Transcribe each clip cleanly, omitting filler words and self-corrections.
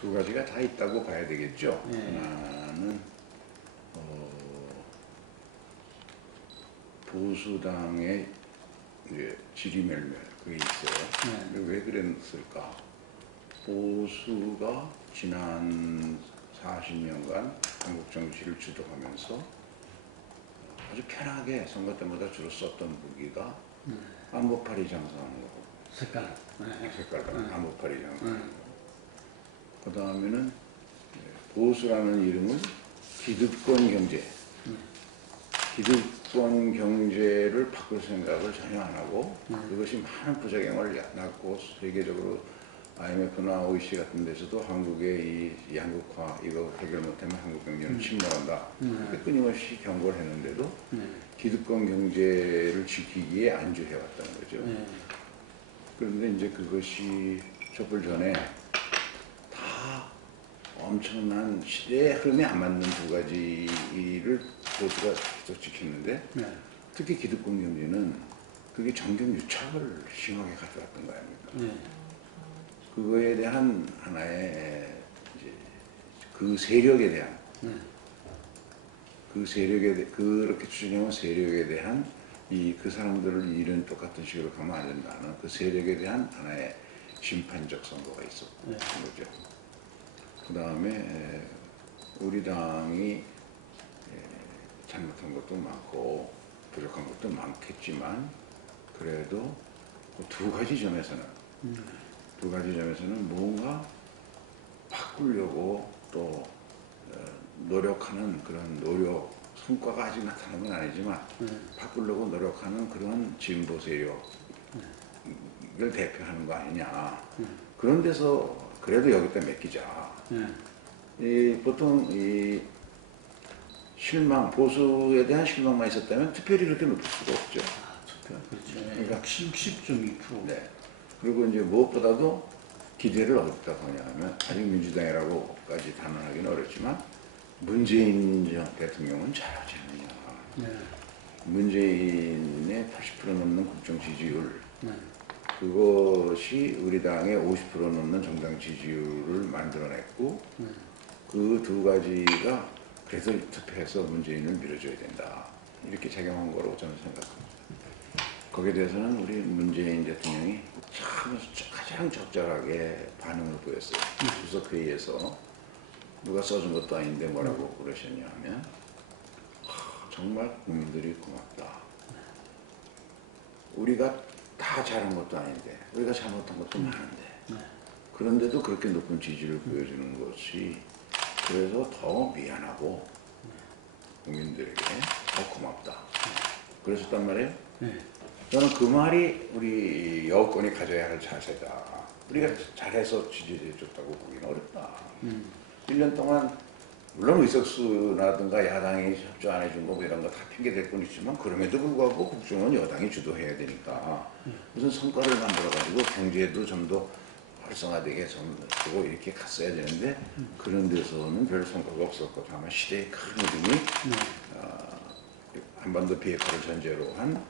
두 가지가 다 있다고 봐야 되겠죠. 네. 하나는 보수당의 이제 지리멸멸 그게 있어요. 네. 왜 그랬을까? 보수가 지난 40년간 한국 정치를 주도하면서 아주 편하게 선거 때마다 주로 썼던 무기가 안보파리 장사하는 거고 색깔. 색깔 안보파리 장사하는 거고 그 다음에는 보수라는 이름을 기득권 경제 기득권 경제를 바꿀 생각을 전혀 안 하고 그것이 많은 부작용을 낳고 세계적으로 IMF나 OECD 같은 데서도 한국의 이 양극화 이거 해결 못하면 한국 경제는 침몰한다 이렇게 끊임없이 경고를 했는데도 기득권 경제를 지키기에 안주해왔다는 거죠. 그런데 이제 그것이 촛불 전에 다 엄청난 시대의 흐름에 안 맞는 두 가지를 보수가 계속 지켰는데 특히 기득권 경제는 그게 정경 유착을 심하게 가져왔던 거 아닙니까? 그거에 대한 하나의 이제 그 세력에 대한 그 세력에 그렇게 추진해온 세력에 대한 그 사람들을 이런 똑같은 식으로 가면 안 된다는 그 세력에 대한 하나의 심판적 선거가 있었던 거죠. 그 다음에 우리 당이 잘못한 것도 많고 부족한 것도 많겠지만 그래도 그 두 가지 점에서는 뭔가 바꾸려고 또 노력하는 그런 노력 성과가 아직 나타난 건 아니지만 바꾸려고 노력하는 그런 진보 세력을 대표하는 거 아니냐. 그런 데서 그래도 여기다 맡기자. 보통 이 실망, 보수에 대한 실망만 있었다면 투표율이 그렇게 높을 수가 없죠. 그렇죠. 그러니까 60.2%. 네. 그리고 이제 무엇보다도 기대를 어디다 하냐면 아직 민주당이라고까지 단언하기는 어렵지만 문재인 대통령은 잘하지 않느냐. 문재인의 80% 넘는 국정 지지율 그것이 우리 당의 50% 넘는 정당 지지율을 만들어냈고 그 두 가지가 그래서 투표해서 문재인을 밀어줘야 된다. 이렇게 작용한 거라고 저는 생각합니다. 거기에 대해서는 우리 문재인 대통령이 참 가장 적절하게 반응을 보였어요. 수석회의에서 누가 써준 것도 아닌데 뭐라고 그러셨냐 하면 정말 국민들이 고맙다. 우리가 다 잘한 것도 아닌데 우리가 잘못한 것도 많은데 그런데도 그렇게 높은 지지를 보여주는 것이 그래서 더 미안하고 국민들에게 더 고맙다. 그러셨단 말이에요. 저는 그 말이 우리 여권이 가져야 할 자세다. 우리가 잘해서 지지해줬다고 보기는 어렵다. 1년 동안 물론 의석수라든가 야당이 협조 안 해준 거 이런 거 다 핑계댈 건 있지만 그럼에도 불구하고 국정은 여당이 주도해야 되니까 무슨 성과를 만들어가지고 경제도 좀 더 활성화되게 좀 하고 이렇게 갔어야 되는데 그런 데서는 별 성과가 없었고 다만 시대의 큰 흐름이 한반도 비핵화를 전제로 한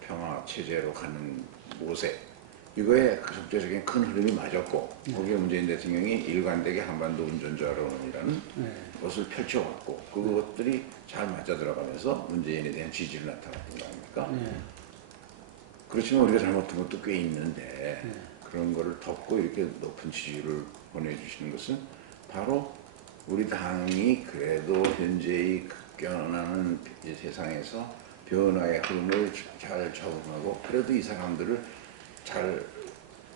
평화 체제로 가는 모색 이거에 적대적인 큰 흐름이 맞았고 거기에 문재인 대통령이 일관되게 한반도 운전자론이라는 것을 펼쳐왔고 그것들이 잘 맞아들어가면서 문재인에 대한 지지를 나타났던 거 아닙니까? 그렇지만 우리가 잘못한 것도 꽤 있는데 그런 거를 덮고 이렇게 높은 지지를 보내주시는 것은 바로 우리 당이 그래도 현재의 급변하는 세상에서 변화의 흐름을 잘 적응하고 그래도 이 사람들을 잘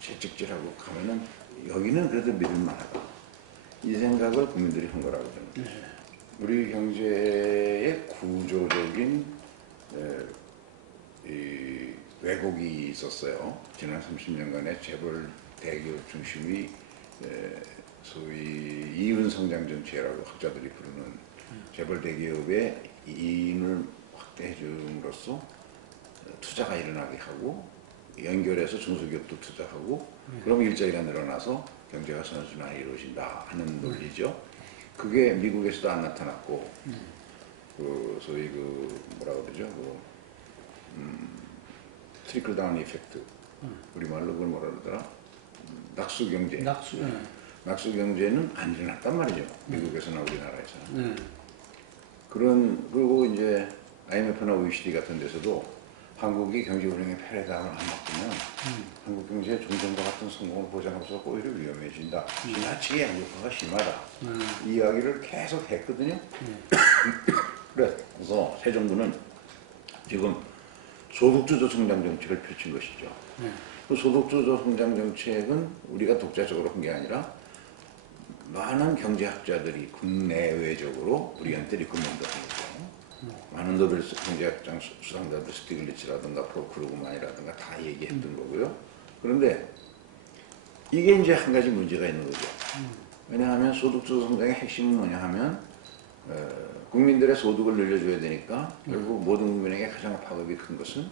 채찍질하고 가면은 여기는 그래도 믿을만하다. 이 생각을 국민들이 한 거라고 저는. 우리 경제의 구조적인 이 왜곡이 있었어요. 지난 30년간의 재벌 대기업 중심의 소위 이윤 성장 정치라고 학자들이 부르는 재벌 대기업의 이윤을 확대해 줌으로써 투자가 일어나게 하고 연결해서 중소기업도 투자하고 그럼 일자리가 늘어나서 경제가 선순환이 이루어진다 하는 논리죠. 그게 미국에서도 안 나타났고 그 소위 그 뭐라 그러죠? 트리클 다운 이펙트 우리말로 그걸 뭐라 그러더라? 낙수 경제. 낙수 경제는 안 일어났단 말이죠. 미국에서나 우리나라에서는. 그리고 이제 IMF나 OECD 같은 데서도 한국이 경제 운영의 패러다임을 안 바꾸면 한국 경제의 종전과 같은 성공을 보장할 수 없고 오히려 위험해진다. 지나치게 양극화가 심하다. 이 이야기를 계속 했거든요. 그래서 새 정부는 지금 소득주도 성장 정책을 펼친 것이죠. 그 소득주도 성장 정책은 우리가 독자적으로 한 게 아니라 많은 경제학자들이 국내외적으로 우리한테 리코멘드 하는 거죠. 많은 노벨 경제학장 수상자들 스티글리츠라든가 프로크루그만이라든가 다 얘기했던 거고요. 그런데 이게 이제 한 가지 문제가 있는 거죠. 왜냐하면 소득주도 성장의 핵심은 뭐냐 하면 국민들의 소득을 늘려줘야 되니까 결국 모든 국민에게 가장 파급이 큰 것은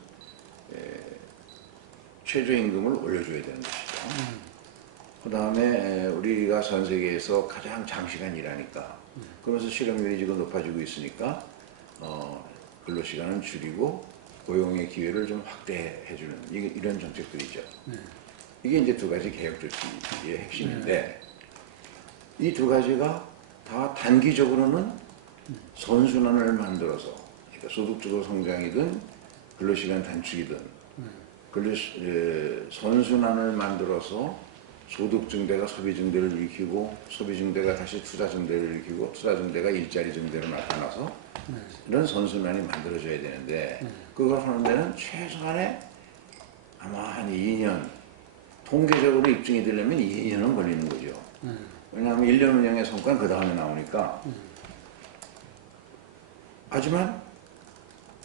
최저임금을 올려줘야 되는 것이죠. 그 다음에 우리가 전 세계에서 가장 장시간 일하니까 그러면서 실업률이 지금 높아지고 있으니까 근로시간은 줄이고 고용의 기회를 좀 확대해주는 이런 정책들이죠. 이게 이제 두 가지 개혁 조치의 핵심인데 이 두 가지가 다 단기적으로는 선순환을 만들어서 그러니까 소득주도 성장이든 근로시간 단축이든 선순환을 만들어서 소득 증대가 소비 증대를 일으키고 소비 증대가 다시 투자 증대를 일으키고 투자 증대가 일자리 증대로 나타나서 이런 선순환이 만들어져야 되는데 그걸 하는 데는 최소한의 아마 한 2년 통계적으로 입증이 되려면 2년은 걸리는 거죠. 왜냐하면 1년 운영의 성과는 그 다음에 나오니까. 하지만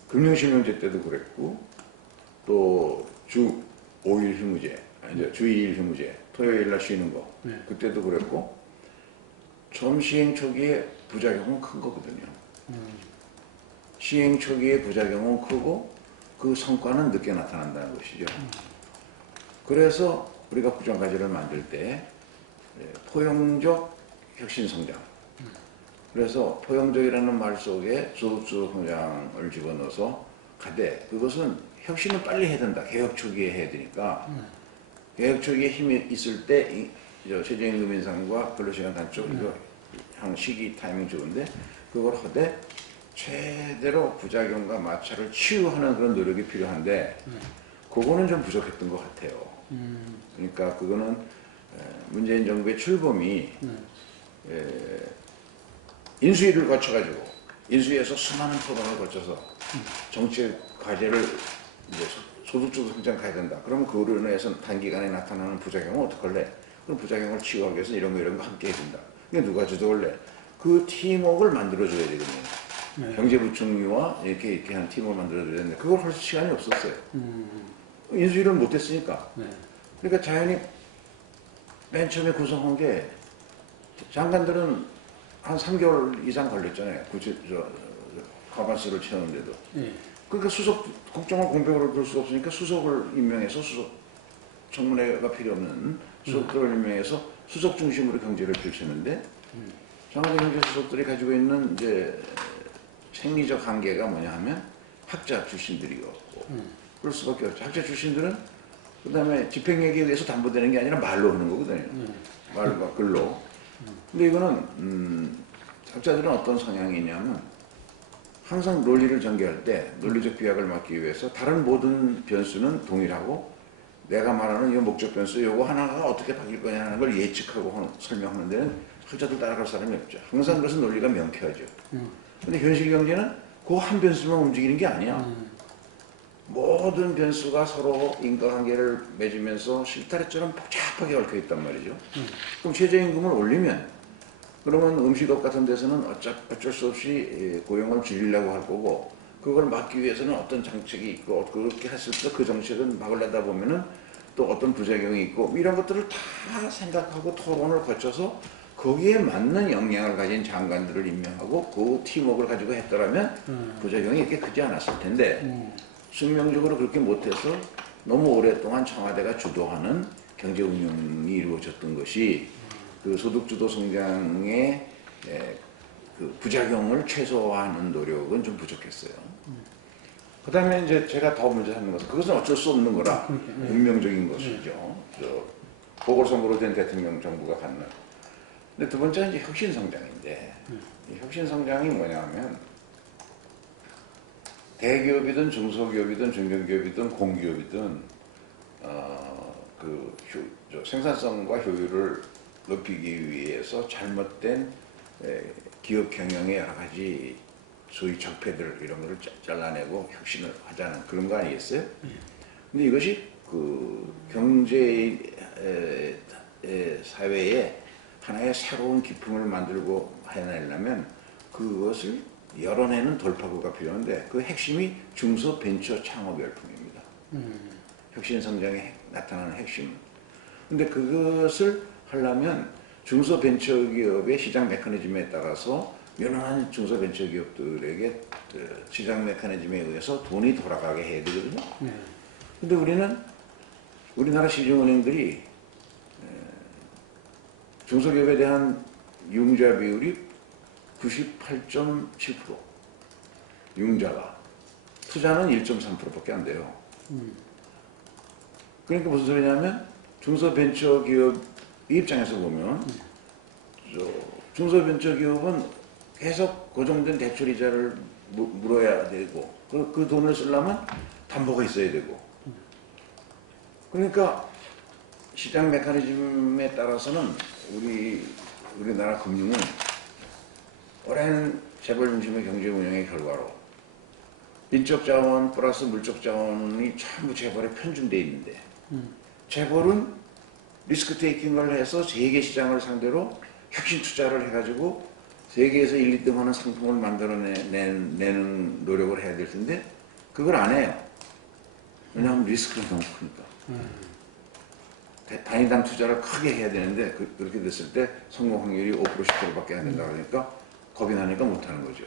금융실명제 때도 그랬고 또 주 5일 휴무제, 주 2일 휴무제, 토요일 날 쉬는 거 그때도 그랬고 처음 시행 초기에 부작용은 큰 거거든요. 시행 초기에 부작용은 크고 그 성과는 늦게 나타난다는 것이죠. 그래서 우리가 국정과제를 만들 때 포용적 혁신성장 그래서 포용적이라는 말 속에 소득주도 성장을 집어넣어서 가되 그것은 혁신은 빨리 해야 된다. 개혁 초기에 해야 되니까 개혁 초기에 힘이 있을 때 최저임금 인상과 근로시간 단축 이거 한 시기 타이밍 좋은데 그걸 하되 최대로 부작용과 마찰을 치유하는 그런 노력이 필요한데 그거는 좀 부족했던 것 같아요. 그러니까 그거는 문재인 정부의 출범이 인수위를 거쳐가지고 인수위에서 수많은 토론을 거쳐서 정책 과제를 이제 소득주도 성장 가야 된다. 그러면 그로 인해서 단기간에 나타나는 부작용은 어떡할래? 그럼 부작용을 치유하기 위해서 이런 거 함께 해준다. 이게 누가 주도할래? 그 팀워크를 만들어줘야 되거든요. 경제부총리와 이렇게 한 팀을 만들어줘야 되는데 그걸 할 시간이 없었어요. 인수위를 못했으니까. 그러니까 자연히 맨 처음에 구성한 게 장관들은 한 3개월 이상 걸렸잖아요. 과반수를 채우는데도. 그러니까 국정을 공백으로 둘 수 없으니까 수석을 임명해서 청문회가 필요 없는 수석들을 임명해서 수석 중심으로 경제를 펼쳤는데 장관 경제수석들이 가지고 있는 이제 생리적 한계가 뭐냐 하면 학자 출신들이었고 그럴 수밖에 없죠. 학자 출신들은 그 다음에 집행력에 의해서 담보되는 게 아니라 말로 하는 거거든요. 말과 글로. 근데 이거는 학자들은 어떤 성향이 있냐면 항상 논리를 전개할 때 논리적 비약을 막기 위해서 다른 모든 변수는 동일하고 내가 말하는 이 목적 변수 요거 하나가 어떻게 바뀔 거냐 하는 걸 예측하고 설명하는 데는 학자들 따라갈 사람이 없죠. 항상 그것은 논리가 명쾌하죠. 근데 현실 경제는 그 한 변수만 움직이는 게 아니야. 모든 변수가 서로 인과관계를 맺으면서 실타래처럼 복잡하게 얽혀 있단 말이죠. 그럼 최저임금을 올리면 그러면 음식업 같은 데서는 어쩔 수 없이 고용을 줄이려고 할 거고 그걸 막기 위해서는 어떤 정책이 있고 그렇게 했을 때 그 정책은 막으려다 보면은 또 어떤 부작용이 있고 이런 것들을 다 생각하고 토론을 거쳐서 거기에 맞는 역량을 가진 장관들을 임명하고 그 팀워크를 가지고 했더라면 부작용이 이렇게 크지 않았을 텐데 숙명적으로 그렇게 못해서 너무 오랫동안 청와대가 주도하는 경제 운영이 이루어졌던 것이 그 소득주도 성장의 그 부작용을 최소화하는 노력은 좀 부족했어요. 그 다음에 이제 제가 더 문제 삼는 것은 그것은 어쩔 수 없는 거라 운명적인 것이죠. 보궐선거로 된 대통령 정부가 갖는. 근데 두 번째는 이제 혁신 성장인데 이 혁신 성장이 뭐냐면 대기업이든 중소기업이든 중견기업이든 공기업이든 생산성과 효율을 높이기 위해서 잘못된 기업 경영의 여러 가지 소위 적폐들 이런 거를 잘라내고 혁신을 하자는 그런 거 아니겠어요? 근데 이것이 그 경제 사회에 하나의 새로운 기풍을 만들고 해내려면 그것을 열어내는 돌파구가 필요한데 그 핵심이 중소벤처 창업 열풍입니다. 혁신 성장에 나타나는 핵심. 근데 그것을 하려면 중소벤처기업의 시장 메커니즘에 따라서 유능한 중소벤처기업들에게 그 시장 메커니즘에 의해서 돈이 돌아가게 해야 되거든요. 근데 우리나라 시중은행들이 중소기업에 대한 융자 비율이 98.7%. 융자가. 투자는 1.3%밖에 안 돼요. 그러니까 무슨 소리냐면 중소벤처기업 입장에서 보면 중소벤처기업은 계속 고정된 대출이자를 물어야 되고 그 돈을 쓰려면 담보가 있어야 되고 그러니까 시장 메커니즘에 따라서는 우리나라 금융은 오랜 재벌 중심의 경제 운영의 결과로 인적 자원 플러스 물적 자원이 전부 재벌에 편중되어 있는데 재벌은 리스크 테이킹을 해서 세계 시장을 상대로 혁신 투자를 해가지고 세계에서 1, 2등 하는 상품을 만들어내는 노력을 해야 될 텐데 그걸 안 해요. 왜냐하면 리스크가 너무 크니까. 단위당 투자를 크게 해야 되는데 그렇게 됐을 때 성공 확률이 5% 10%밖에 안 된다 그러니까 겁이 나니까 못하는 거죠.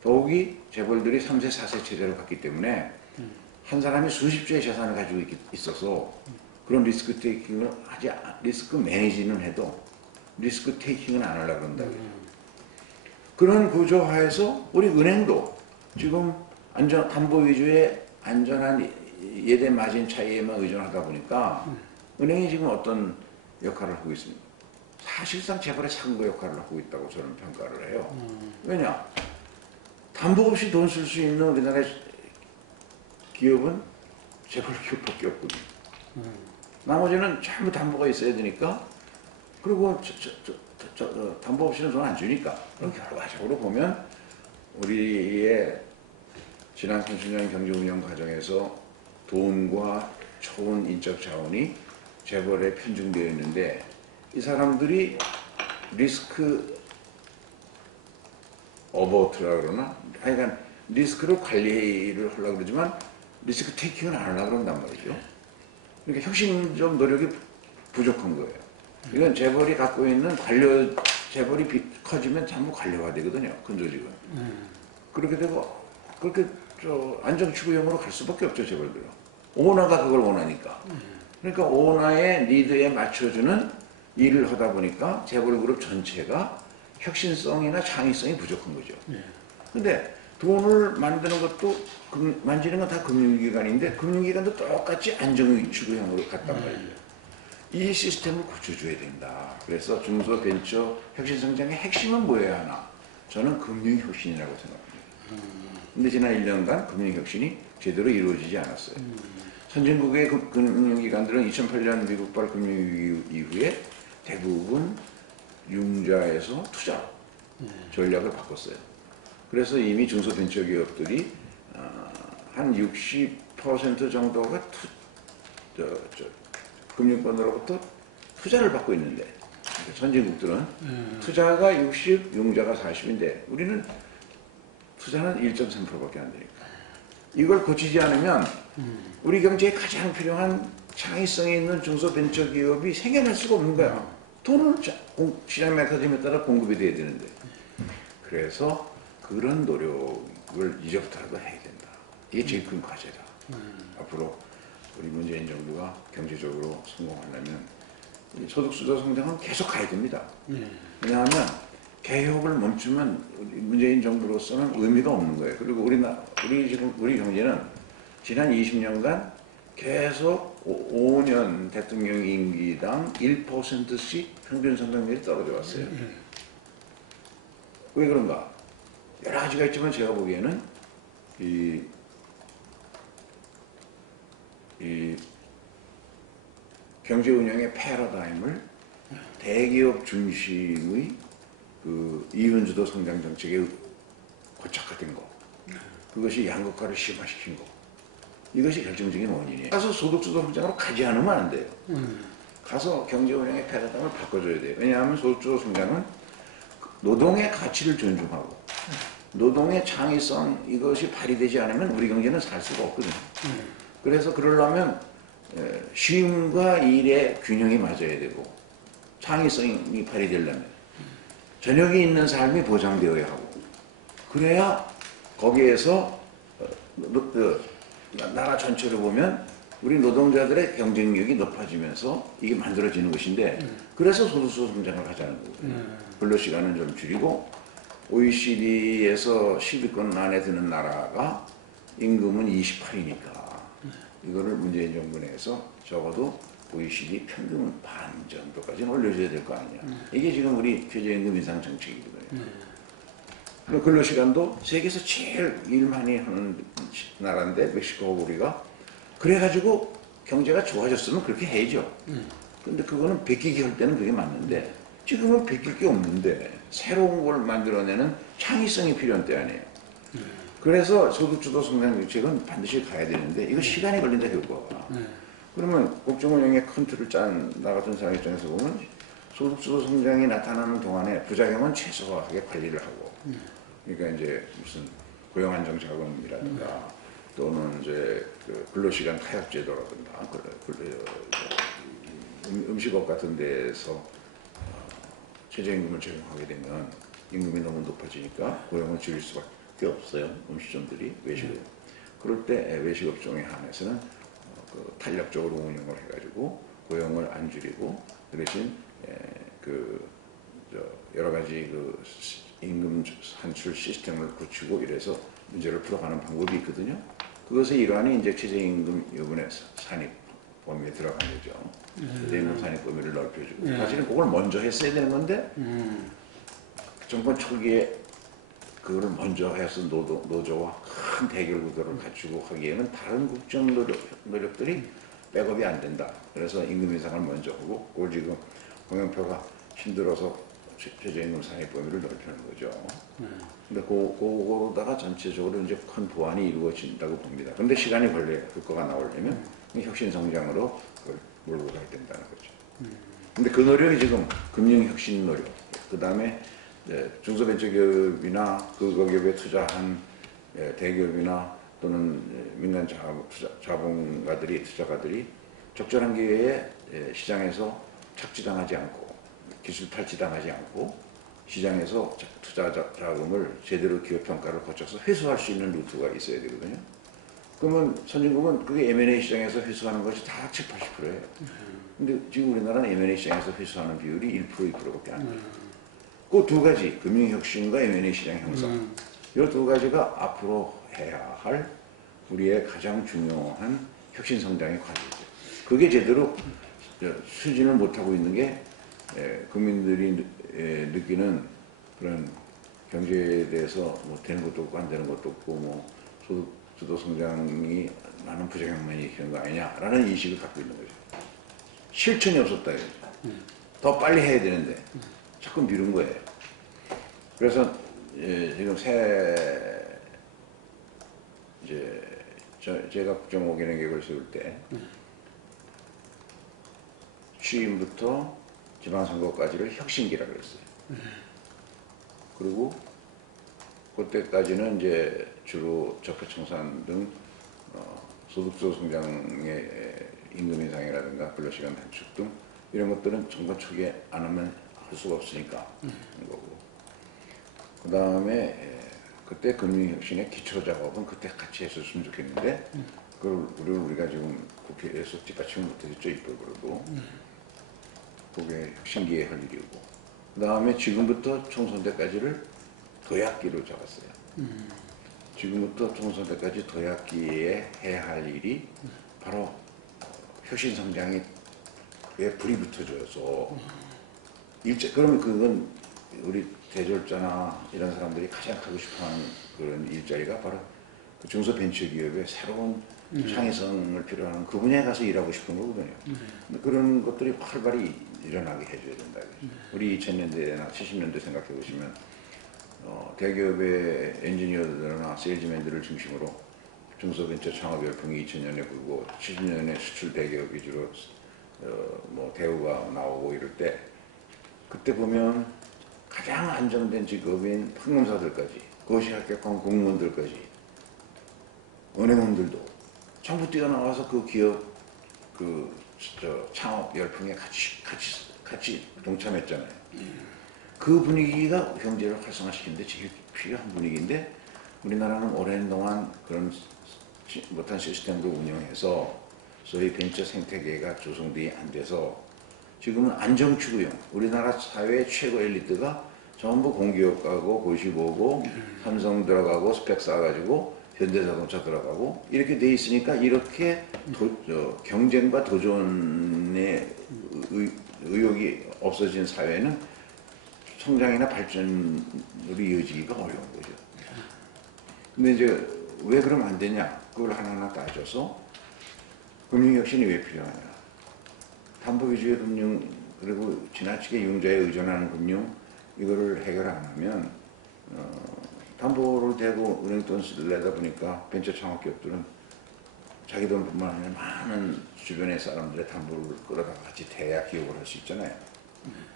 더욱이 재벌들이 3세 4세 체제를 갖기 때문에 한 사람이 수십조의 재산을 가지고 있어서 그런 리스크 테이킹을 리스크 매니지는 해도 리스크 테이킹은 안 하려고 그런다고요. 그런 구조화에서 우리 은행도 지금 담보 위주의 안전한 예대 마진 차이에만 의존하다 보니까 은행이 지금 어떤 역할을 하고 있습니까? 사실상 재벌의 상부 역할을 하고 있다고 저는 평가를 해요. 왜냐? 담보 없이 돈 쓸 수 있는 우리나라의 기업은 재벌 기업밖에 없거든요. 나머지는 전부 담보가 있어야 되니까 그리고 담보 없이는 돈 안 주니까 그럼 결과적으로 보면 우리의 지난 30년 경제 운영 과정에서 돈과 좋은 인적 자원이 재벌에 편중되어 있는데 이 사람들이 리스크 어버트라 그러나 하여간 리스크를 관리를 하려고 그러지만 리스크 테이킹을 안 하려고 그런단 말이죠. 그러니까 혁신적 노력이 부족한 거예요. 이건 재벌이 갖고 있는 재벌이 커지면 전부 관료화 되거든요. 큰 조직은. 그렇게 되고 그렇게 안정추구형으로 갈 수밖에 없죠. 재벌들은. 오너가 그걸 원하니까. 그러니까 오너의 니드에 맞춰주는 일을 하다 보니까 재벌그룹 전체가 혁신성이나 창의성이 부족한 거죠. 근데 돈을 만드는 것도 만지는 건 다 금융기관인데 금융기관도 똑같이 안정추구형으로 갔단 말이에요. 이 시스템을 고쳐줘야 된다. 그래서 중소벤처 혁신성장의 핵심은 뭐여야 하나? 저는 금융혁신이라고 생각합니다. 근데 지난 1년간 금융혁신이 제대로 이루어지지 않았어요. 선진국의 금융기관들은 2008년 미국발 금융위기 이후에 대부분 융자에서 투자 전략을 바꿨어요. 그래서 이미 중소벤처기업들이 한 60% 정도가 금융권으로부터 투자를 받고 있는데 선진국들은 투자가 60, 융자가 40인데 우리는 투자는 1.3%밖에 안 되니까 이걸 고치지 않으면 우리 경제에 가장 필요한 창의성이 있는 중소벤처기업이 생겨날 수가 없는 거야. 돈은 시장 메커니즘에 따라 공급이 돼야 되는데 그래서 그런 노력을 이제부터라도 해야 된다. 이게 제일 큰 과제다. 앞으로 우리 문재인 정부가 경제적으로 성공하려면 소득수저 성장은 계속 가야 됩니다. 왜냐하면 개혁을 멈추면 문재인 정부로서는 의미가 없는 거예요. 그리고 우리 경제는 지난 20년간 계속 5년 대통령 임기당 1%씩 평균 성장률이 떨어져 왔어요. 왜 그런가? 여러 가지가 있지만 제가 보기에는 이 경제 운영의 패러다임을 대기업 중심의 그 이윤주도 성장 정책에 고착화된 거, 그것이 양극화를 심화시킨 거, 이것이 결정적인 원인이에요. 가서 소득주도 성장으로 가지 않으면 안 돼요. 가서 경제 운영의 패러다임을 바꿔줘야 돼요. 왜냐하면 소득주도 성장은 노동의 가치를 존중하고 노동의 창의성, 이것이 발휘되지 않으면 우리 경제는 살 수가 없거든요. 그래서 그러려면 쉼과 일의 균형이 맞아야 되고 창의성이 발휘되려면 저녁이 있는 삶이 보장되어야 하고, 그래야 거기에서 나라 전체를 보면 우리 노동자들의 경쟁력이 높아지면서 이게 만들어지는 것인데, 그래서 소득주도 성장을 하자는 거고요. 근로시간은 좀 줄이고 OECD에서 10위권 안에 드는 나라가 임금은 28이니까 이거를 문재인 정부 내에서 적어도 OECD 평균 반 정도까지는 올려줘야 될 거 아니냐. 이게 지금 우리 최저임금 인상 정책이거든요. 그리고 근로시간도 세계에서 제일 일 많이 하는 나라인데 멕시코하고 우리가, 그래가지고 경제가 좋아졌으면 그렇게 해야죠. 근데 그거는 베끼기 할 때는 그게 맞는데 지금은 베낄 게 없는데 새로운 걸 만들어내는 창의성이 필요한 때 아니에요. 그래서 소득주도 성장 정책은 반드시 가야 되는데 이거 시간이 걸린다, 효과가. 그러면 국정운영의 큰 틀을 짠 나 같은 사람 입장에서 보면 소득주도 성장이 나타나는 동안에 부작용은 최소화하게 관리를 하고, 그러니까 이제 무슨 고용안정자금이라든가 또는 이제 그 근로시간 타협제도라든가 음식업 같은 데서 최저임금을 적용하게 되면 임금이 너무 높아지니까 고용을 줄일 수밖에 없어요. 음식점들이 외식을. 그럴 때 외식업종에 한해서는 그 탄력적으로 운영을 해가지고 고용을 안 줄이고 그 대신 여러 가지 그 임금 산출 시스템을 갖추고 이래서 문제를 풀어가는 방법이 있거든요. 그것의 일환이 이제 최저임금 요번에 산입 범위에 들어간 거죠. 최저임금 산입 범위를 넓혀주고. 사실은 그걸 먼저 했어야 되는 건데 정권 초기에 그거를 먼저 해서 노조와 큰 대결 구도를 갖추고 하기에는 다른 국정 노력들이 백업이 안 된다. 그래서 임금 인상을 먼저 하고, 그걸 지금 홍영표가 힘들어서 최저임금 산입 범위를 넓히는 거죠. 근데 그거로다가 전체적으로 이제 큰 보완이 이루어진다고 봅니다. 근데 시간이 걸려요. 효과가 나오려면 혁신 성장으로 그걸 몰고 가야 된다는 거죠. 근데 그 노력이 지금 금융혁신 노력, 그 다음에 중소벤처기업이나 그 기업에 투자한 대기업이나 또는 민간 자본가들이, 투자가들이 적절한 기회에 시장에서 착취당하지 않고 기술 탈취당하지 않고 시장에서 투자 자금을 제대로 기업 평가를 거쳐서 회수할 수 있는 루트가 있어야 되거든요. 그러면 선진국은 그게 M&A 시장에서 회수하는 것이 다 70, 80%예요. 근데 지금 우리나라는 M&A 시장에서 회수하는 비율이 1%, 2%밖에 안 돼요. 그 두 가지, 금융혁신과 M&A 시장 형성, 이 두 가지가 앞으로 해야 할 우리의 가장 중요한 혁신성장의 과제죠. 그게 제대로 추진을 못하고 있는 게 국민들이 느끼는 그런 경제에 대해서 뭐 되는 것도 없고 안 되는 것도 없고 뭐 소득주도 성장이 많은 부작용만 일으키는 거 아니냐라는 인식을 갖고 있는 거죠. 실천이 없었다 이거죠. 더 빨리 해야 되는데 자꾸 미룬 거예요. 그래서 지금 제가 국정원기능 계획을 세울 때 취임부터 지방선거까지를 혁신기라고 했어요. 그리고 그때까지는 이제 주로 적폐청산 등 소득주도 성장의 임금 인상이라든가 근로시간 단축 등 이런 것들은 정권 초기에 안 하면 할 수가 없으니까 하는 거고, 그 다음에 그때 금융혁신의 기초작업은 그때 같이 했었으면 좋겠는데 그걸 우리가 지금 국회에서 뒷받침을 못했죠, 입법으로도. 그게 혁신기에 할 일이고, 그 다음에 지금부터 총선 때까지를 도약기로 잡았어요. 지금부터 총선 때까지 도약기에 해야 할 일이 바로 혁신 성장에 불이 붙어져서 그러면 그건 우리 대졸자나 이런 사람들이 가장 하고 싶어하는 그런 일자리가 바로 그 중소벤처기업의 새로운 창의성을 필요하는 그 분야에 가서 일하고 싶은 거거든요. 근데 그런 것들이 활발히 일어나게 해줘야 된다. 우리 2000년대나 70년대 생각해 보시면 대기업의 엔지니어들이나 세일즈맨들을 중심으로 중소벤처 창업 열풍이 2000년에 불고 70년에 수출 대기업 위주로 뭐 대우가 나오고 이럴 때 그때 보면 가장 안정된 직업인 판검사들까지 거시 합격한 공무원들까지 은행원들도 전부 뛰어나와서 그 기업 창업 열풍에 같이 동참했잖아요. 그 분위기가 경제를 활성화시키는데 제일 필요한 분위기인데 우리나라는 오랜 동안 그런 못한 시스템으로 운영해서 소위 벤처 생태계가 조성되지 안 돼서 지금은 안정추구형 우리나라 사회의 최고 엘리트가 전부 공기업 가고 고시 보고 삼성 들어가고 스펙 쌓아가지고 현대자동차 들어가고 이렇게 돼 있으니까 이렇게 경쟁과 도전의 의욕이 없어진 사회는 성장이나 발전으로 이어지기가 어려운 거죠. 근데 이제 왜 그러면 안 되냐? 그걸 하나하나 따져서 금융혁신이 왜 필요하냐? 담보 위주의 금융 그리고 지나치게 융자에 의존하는 금융 이거를 해결 안 하면 담보를 대고 은행 돈 내다 보니까 벤처 창업 기업들은 자기 돈뿐만 아니라 많은 주변의 사람들의 담보를 끌어다가 같이 대야 기업을 할 수 있잖아요.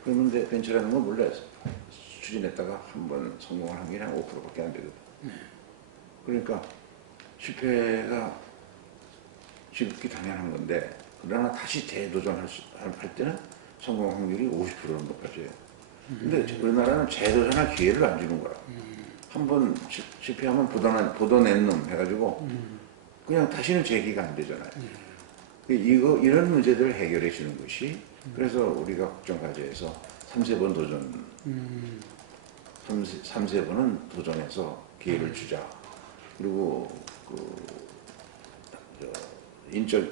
그런데 벤처라는 건 원래 추진했다가 한번 성공한 게 한 5%밖에 안 되거든. 그러니까 실패가 지극히 당연한 건데 그러나 다시 재도전할 때는 성공 확률이 50%는 높아져요. 근데 우리나라는 재도전할 기회를 안 주는 거라. 한번 실패하면 보도낸 놈 해가지고 그냥 다시는 재기가 안 되잖아요. 이런 문제들을 해결해 주는 것이 그래서 우리가 국정과제에서 3세번 도전 3세번은 도전해서 기회를 주자. 그리고 인적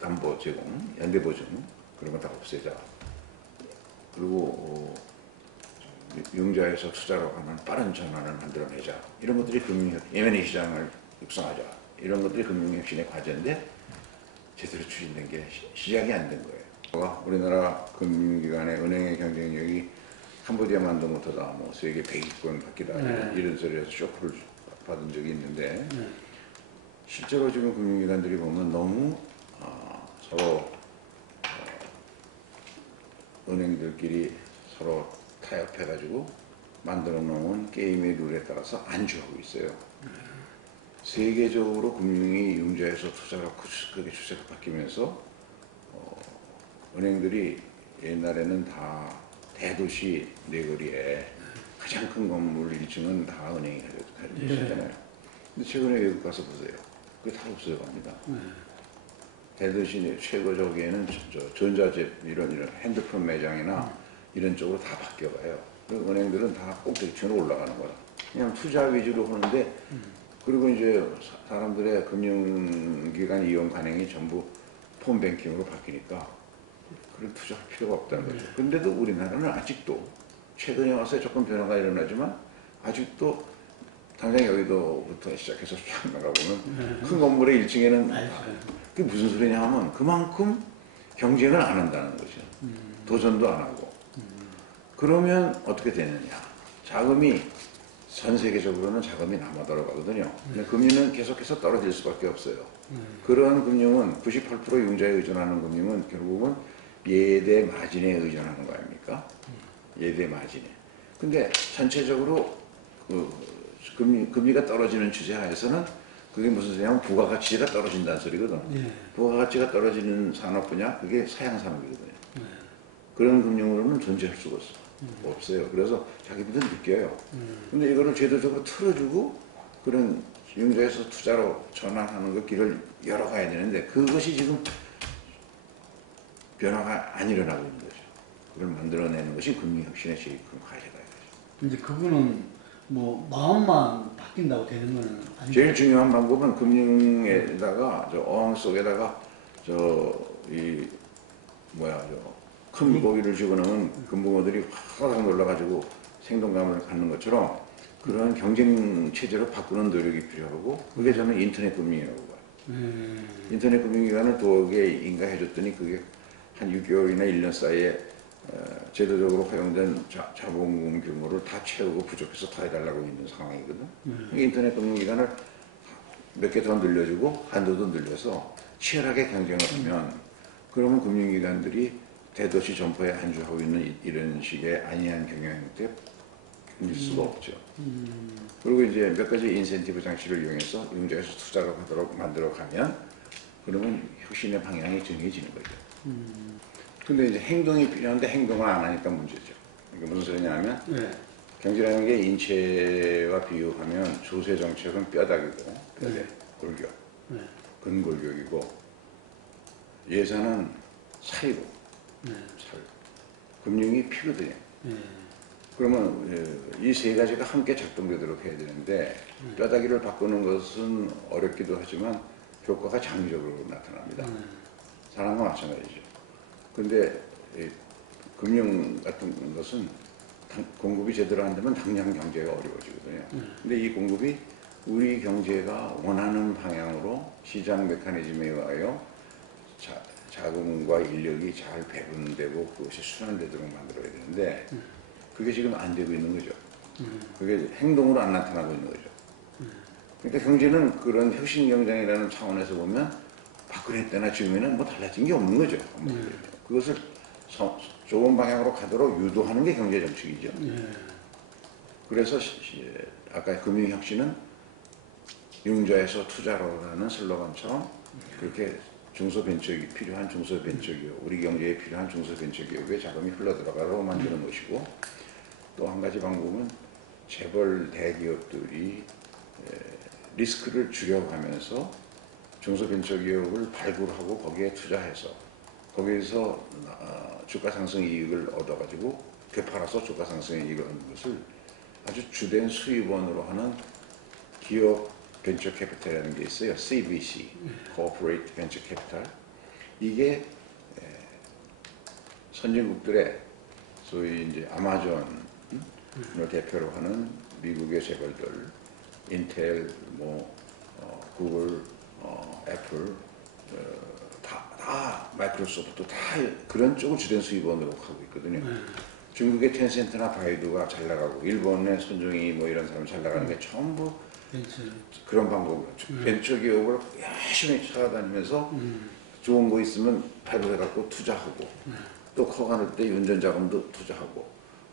담보 제공, 연대 보증 그런 거 다 없애자. 그리고 융자에서 투자로 가는 빠른 전환을 만들어내자. 이런 것들이 M&A 시장을 육성하자. 이런 것들이 금융혁신의 과제인데 제대로 추진된 게 시작이 안 된 거예요. 우리나라 금융기관의 은행의 경쟁력이 캄보디아만도 못하다, 뭐 세계 100위권 밖이다 이런 소리에서 쇼크를 받은 적이 있는데 실제로 지금 금융기관들이 보면 너무 서로 은행들끼리 서로 타협해가지고 만들어 놓은 게임의 룰에 따라서 안주하고 있어요. 세계적으로 금융이 융자에서 투자가 크게 추세가 바뀌면서 은행들이 옛날에는 다 대도시 내거리에 가장 큰 건물 1층은 다 은행이 가지고 있었잖아요. 근데 최근에 외국 가서 보세요. 그게 다 없어져갑니다. 대도시 최고적에는 전자제 이런 핸드폰 매장이나 이런 쪽으로 다 바뀌어가요. 그리고 은행들은 다 꼭대기층으로 올라가는 거라. 그냥 투자 위주로 하는데 그리고 이제 사람들의 금융기관 이용 관행이 전부 폰뱅킹으로 바뀌니까 그런 투자할 필요가 없다는 거죠. 근데도 우리나라는 아직도 최근에 와서 조금 변화가 일어나지만 아직도 당장 여의도부터 시작해서 쫙 나가보면 큰 건물의 1층에는 그게 무슨 소리냐 하면 그만큼 경쟁을 안 한다는 거죠. 도전도 안 하고. 그러면 어떻게 되느냐. 자금이 전 세계적으로는 자금이 남아돌아 가거든요. 근데 금융은 계속해서 떨어질 수밖에 없어요. 그런 금융은 98% 융자에 의존하는 금융은 결국은 예대 마진에 의존하는 거 아닙니까? 예대 마진에. 근데 전체적으로 금리가 떨어지는 추세 하에서는 그게 무슨 소리냐면 부가가치가 떨어진다는 소리거든. 부가가치가 떨어지는 산업 분야 그게 사양 산업이거든요. 그런 금융으로는 존재할 수가 없어요. 그래서 자기들은 느껴요. 근데 이거를 제도적으로 틀어주고 그런 융자에서 투자로 전환하는 그 길을 열어가야 되는데 그것이 지금 변화가 안 일어나고 있는 거죠. 그걸 만들어내는 것이 금융혁신의 제일 큰 과제가 이거죠. 근데 그거는 뭐 마음만 바뀐다고 되는 거는 아니죠. 제일 중요한 방법은 금융에다가 저 어항 속에다가 저 이 큰 물고기를 집어넣으면 금붕어들이 확 놀라가지고 생동감을 갖는 것처럼 그런 경쟁 체제로 바꾸는 노력이 필요하고 그게 저는 인터넷 금융이라고 봐요. 인터넷 금융기관을 두개 인가해줬더니 그게 한 6개월이나 1년 사이에 제도적으로 허용된 자본 규모를 다 채우고 부족해서 더 해달라고 있는 상황이거든. 인터넷 금융기관을 몇 개 더 늘려주고 한도도 늘려서 치열하게 경쟁을 하면 그러면 금융기관들이 대도시 점포에 안주하고 있는 이런 식의 안이한 경영 형태 견딜 수가 없죠. 그리고 이제 몇 가지 인센티브 장치를 이용해서 융자에서 투자를 하도록 만들어 가면 그러면 혁신의 방향이 정해지는 거죠. 근데 이제 행동이 필요한데 행동을 안 하니까 문제죠. 이게 무슨 소리냐면 네. 경제라는 게 인체와 비유하면 조세 정책은 뼈다귀고 뼈대, 네. 골격, 네. 근골격이고 예산은 살이고 네. 살, 금융이 피거든요. 네. 그러면 이 세 가지가 함께 작동되도록 해야 되는데 뼈다귀를 바꾸는 것은 어렵기도 하지만 효과가 장기적으로 나타납니다. 사람과 마찬가지죠. 그런데 금융 같은 것은 공급이 제대로 안 되면 당장 경제가 어려워지거든요. 근데 이 공급이 우리 경제가 원하는 방향으로 시장 메커니즘에 의하여 자금과 인력이 잘 배분되고 그것이 순환되도록 만들어야 되는데 그게 지금 안 되고 있는 거죠. 그게 행동으로 안 나타나고 있는 거죠. 그러니까 경제는 그런 혁신 경쟁이라는 차원에서 보면 박근혜 때나 지금에는 뭐 달라진 게 없는 거죠. 그것을 좋은 방향으로 가도록 유도하는 게 경제 정책이죠. 그래서 아까 금융혁신은 융자에서 투자로라는 슬로건처럼 그렇게 중소벤처기업이 필요한 중소벤처기업, 우리 경제에 필요한 중소벤처기업에 자금이 흘러들어가도록 만드는 것이고 또 한 가지 방법은 재벌 대기업들이 리스크를 줄여가면서 중소벤처기업을 발굴하고 거기에 투자해서 거기에서 주가 상승 이익을 얻어가지고 되팔아서 주가 상승 이익을 얻는 것을 아주 주된 수입원으로 하는 기업 벤처 캐피탈이라는 게 있어요. CVC, Corporate Venture Capital. 이게 선진국들의 소위 이제 아마존을 대표로 하는 미국의 재벌들, 인텔, 구글, 애플, 다 마이크로소프트 다 그런 쪽을 주된 수입원으로 하고 있거든요. 중국의 텐센트나 바이두가 잘 나가고 일본의 손정희 뭐 이런 사람 잘 나가는 게 전부 그런 방법으로 벤처 기업을 열심히 찾아다니면서 좋은 거 있으면 발굴해갖고 투자하고 또 커가는 때 운전 자금도 투자하고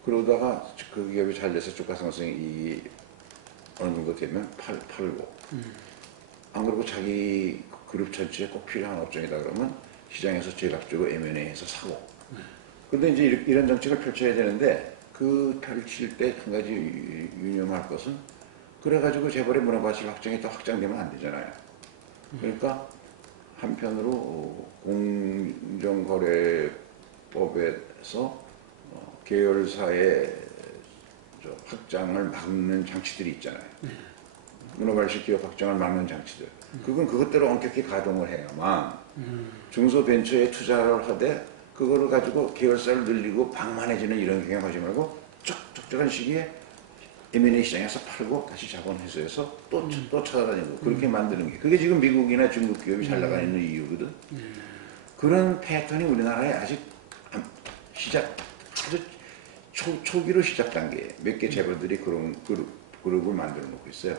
그러다가 그 기업이 잘 돼서 주가 상승이 어느 정도 되면 팔고 안 그러고 자기 그룹 전체에 꼭 필요한 업종이다 그러면 시장에서 제일 앞쪽으로 M&A해서 사고 근데 이제 이런 정책을 펼쳐야 되는데 그 펼칠 때 한 가지 유념할 것은 그래가지고 재벌의 문화가치 확장이 더 확장되면 안 되잖아요. 그러니까 한편으로 공정거래법에서 계열사의 확장을 막는 장치들이 있잖아요. 문화발식 기업 확장을 막는 장치들. 그건 그것대로 엄격히 가동을 해야만 중소벤처에 투자를 하되 그거를 가지고 계열사를 늘리고 방만해지는 이런 경향하지 말고 적적한 시기에 M&A 시장에서 팔고 다시 자본 회수해서 또 찾아다니고 그렇게 만드는 게 그게 지금 미국이나 중국 기업이 잘 나가 있는 이유거든. 그런 패턴이 우리나라에 아직 아주 초기로 시작 단계 몇 개 재벌들이 그런 그룹을 만들어 놓고 있어요.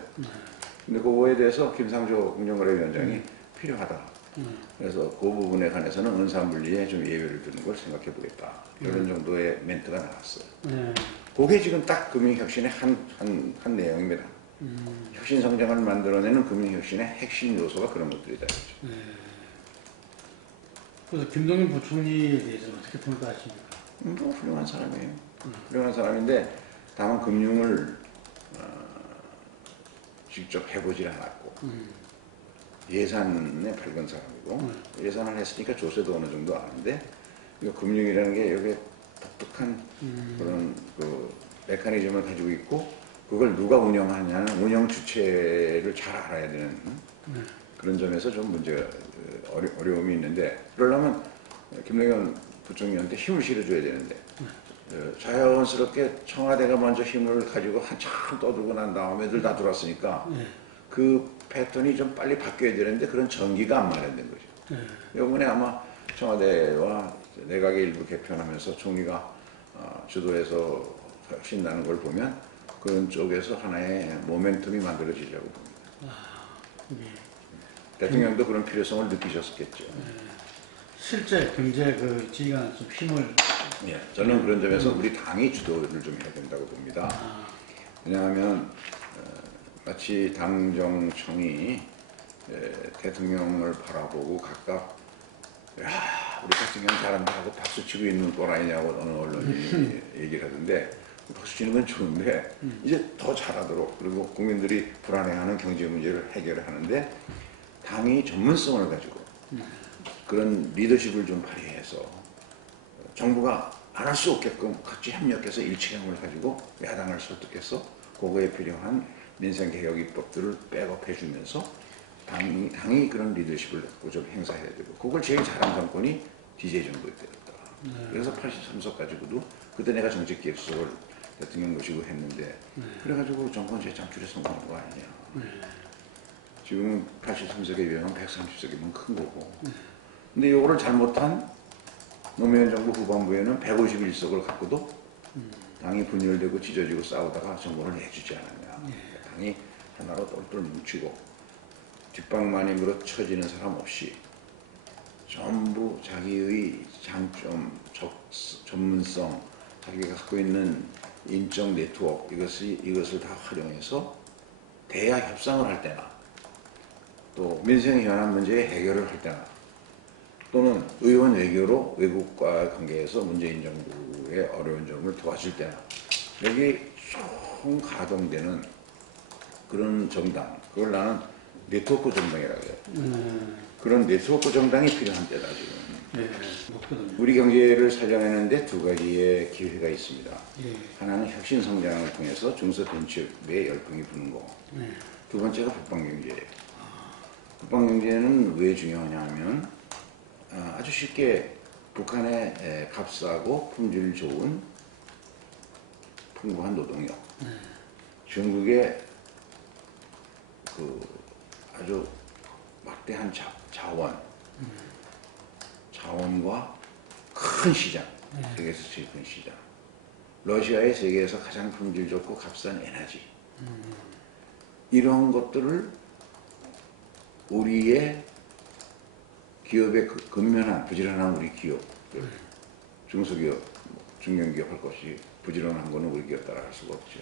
근데 그거에 대해서 김상조 공정거래위원장이 필요하다. 그래서 그 부분에 관해서는 은사물리에 좀 예외를 두는 걸 생각해 보겠다. 이런 정도의 멘트가 나왔어요. 그게 지금 딱 금융혁신의 한 내용입니다. 혁신 성장을 만들어내는 금융혁신의 핵심 요소가 그런 것들이다. 그래서 김동연 부총리에 대해서는 어떻게 평가하십니까? 훌륭한 사람이에요. 훌륭한 사람인데 다만 금융을 직접 해보질 않았고 예산에 밝은 사람이고 예산을 했으니까 조세도 어느 정도 아는데 금융이라는 게 여기에 독특한 그런 그 메커니즘을 가지고 있고 그걸 누가 운영하냐는 운영 주체를 잘 알아야 되는 그런 점에서 좀 문제가 어려움이 있는데 그러려면 김동연 부총리한테 힘을 실어줘야 되는데 자연스럽게 청와대가 먼저 힘을 가지고 한참 떠들고 난 다음에들 다 들어왔으니까 그 패턴이 좀 빨리 바뀌어야 되는데 그런 전기가 안 마련된 거죠. 이번에 아마 청와대와 내각의 일부 개편하면서 총리가 주도해서 신나는 걸 보면 그런 쪽에서 하나의 모멘텀이 만들어지려고 봅니다. 대통령도 그런 필요성을 느끼셨겠죠. 실제 경제 그 지휘가 좀 힘을. 예, 저는 그런 점에서 우리 당이 주도를 좀 해야 된다고 봅니다. 왜냐하면 마치 당정청이 대통령을 바라보고 각각 야, 우리 대통령 잘한다 하고 박수치고 있는 꼴 아니냐고 어느 언론이 얘기를 하던데 박수치는 건 좋은데 이제 더 잘하도록 그리고 국민들이 불안해하는 경제 문제를 해결을 하는데 당이 전문성을 가지고 그런 리더십을 좀 발휘해서 정부가 안 할 수 없게끔 같이 협력해서 일체형을 가지고 야당을 설득해서 그거에 필요한 민생개혁 입법들을 백업해 주면서 당이 그런 리더십을 좀 행사해야 되고 그걸 제일 잘한 정권이 DJ 정부였다. 그래서 83석 가지고도 그때 내가 정책기획수석을 대통령 모시고 했는데 그래가지고 정권 재창출에 성공한 거 아니냐. 지금은 83석에 비하면 130석이면 큰 거고. 근데 이거를 잘못한 노무현 정부 후반부에는 151석을 갖고도 당이 분열되고 찢어지고 싸우다가 정권을 내주지 않았냐. 당이 하나로 똘똘 뭉치고 뒷방마님으로 처지는 사람 없이 전부 자기의 장점, 전문성, 자기가 갖고 있는 인적 네트워크 이것을 다 활용해서 대야 협상을 할 때나 또 민생 현안 문제의 해결을 할 때나 또는 의원 외교로 외국과 관계에서 문재인 정부의 어려운 점을 도와줄 때나 여기 총 가동되는 그런 정당, 그걸 나는 네트워크 정당이라고 해요. 그런 네트워크 정당이 필요한 때다 지금. 우리 경제를 살려내는데 두 가지의 기회가 있습니다. 하나는 혁신 성장을 통해서 중소벤처의 열풍이 부는 거. 두 번째가 북방경제예요. 북방경제는 왜 중요하냐 하면 아주 쉽게 북한의 값싸고 품질 좋은 풍부한 노동력, 중국의 그 아주 막대한 자원과 큰 시장, 세계에서 제일 큰 시장, 러시아의 세계에서 가장 품질 좋고 값싼 에너지, 이런 것들을 우리의 기업의 근면한 부지런한 우리 기업, 중소기업, 중견기업 할 것이 부지런한 거는 우리 기업 따라갈 수가 없죠.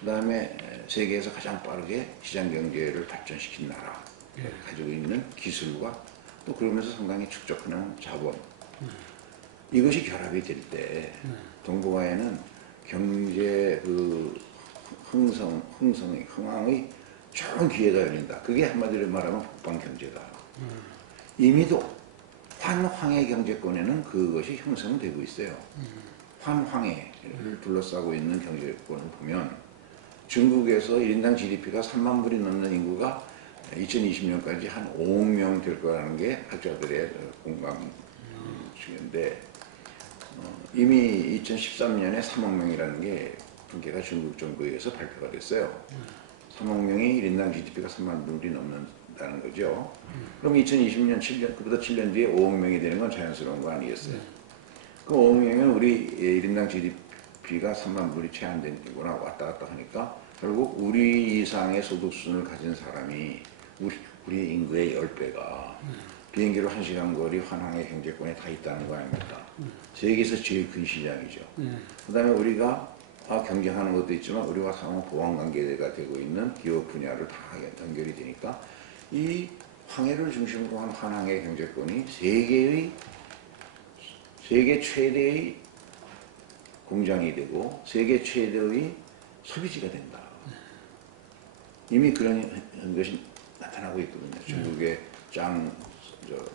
그 다음에 세계에서 가장 빠르게 시장 경제를 발전시킨 나라, 가지고 있는 기술과 또 그러면서 상당히 축적하는 자본, 이것이 결합이 될 때 동북아에는 경제 그 흥황의 좋은 기회가 열린다. 그게 한마디로 말하면 북방 경제다. 이미도 환황의 경제권에는 그것이 형성되고 있어요. 환황해를 둘러싸고 있는 경제권을 보면 중국에서 1인당 GDP가 3만 불이 넘는 인구가 2020년까지 한 5억 명 될 거라는 게 학자들의 공감 중인데 이미 2013년에 3억 명이라는 게 통계가 중국 정부에 의해서 발표가 됐어요. 3억 명이 1인당 GDP가 3만 불이 넘는다는 거죠. 그럼 2020년 7년, 그보다 7년 뒤에 5억 명이 되는 건 자연스러운 거 아니겠어요? 그 5억 명이면 우리 1인당 GDP가 3만 불이 채 안 되는구나 왔다 갔다 하니까 결국 우리 이상의 소득순을 가진 사람이 우리 인구의 10배가 비행기로 1시간 거리 환항의 경제권에 다 있다는 거 아닙니까? 세계에서 제일 큰 시장이죠. 그 다음에 우리가 경쟁하는 것도 있지만 우리가 상호 보완 관계가 되고 있는 기업 분야를 다 연결이 되니까 이 황해를 중심으로 한 환항의 경제권이 세계 최대의 공장이 되고 세계 최대의 소비지가 된다. 이미 그런 것이 나타나고 있거든요. 중국의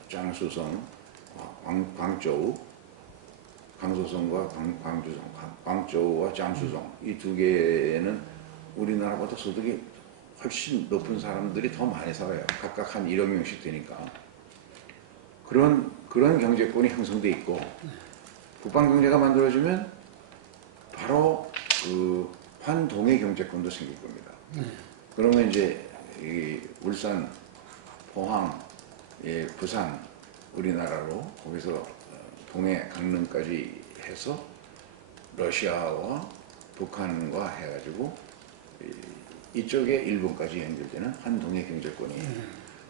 장수성, 강소성과 광저우와 장수성 이 두 개는 우리나라보다 소득이 훨씬 높은 사람들이 더 많이 살아요. 각각 한 1억 명씩 되니까. 그런 경제권이 형성돼 있고, 국방경제가 만들어지면 바로 그 환동의 경제권도 생길 겁니다. 그러면 이제 이 울산, 포항, 예, 부산, 우리나라로 거기서 동해 강릉까지 해서 러시아와 북한과 해가지고 이쪽에 일본까지 연결되는 한동해 경제권이에요.